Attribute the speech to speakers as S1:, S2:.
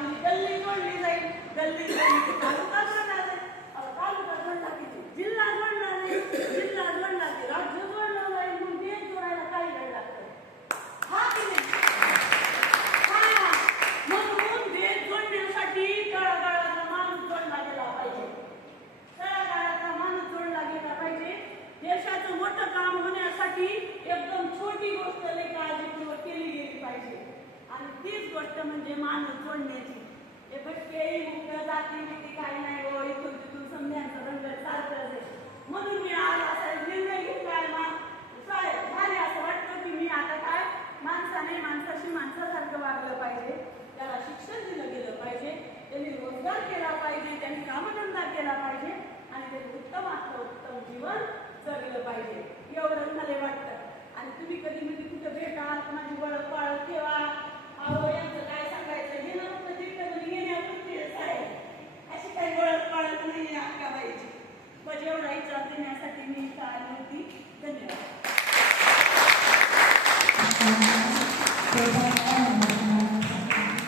S1: आपली गल्ली जोडली जाईल. गल्ली जोडली तालुका जोडला जाईल तालुका जोडला की जिल्हा जोडला जाईल जिल्हा जोडला की राज्य जोडलं जाईल. मग देश जोडायला काही वेळ लागतो. हा की नाही? म्हणून देश जोडण्यासाठी तळागाळाचा माणूस जोडला गेला पाहिजे. तळागाळाचा माणूस जोडला गेला पाहिजे. देशाचं मोठं काम होण्यासाठी एकदम छोटी गोष्ट लई काळजीपूर्वक केली गेली पाहिजे. आणि तीच गोष्ट म्हणजे माणूस जोडण्याची माणसासारखं वागलं पाहिजे त्याला शिक्षण दिलं गेलं पाहिजे त्यांनी रोजगार केला पाहिजे त्यांनी कामधंदा केला पाहिजे आणि ते उत्तम उत्तम जीवन जगलं पाहिजे. एवढं मला वाटतं. आणि तुम्ही कधी म्हणजे कुठं भेटाल माझी ओळख पाळ ठेवा. अहो यांचं काय सांगायचं? हे ना फक्त तीर्थमध्ये येण्यापुरतीच आहे अशी काही वळख पाळत नाही अक्काबाईची म्हणजे एवढा विचार देण्यासाठी मी इथं आली होती. धन्यवाद.
S2: Thank you.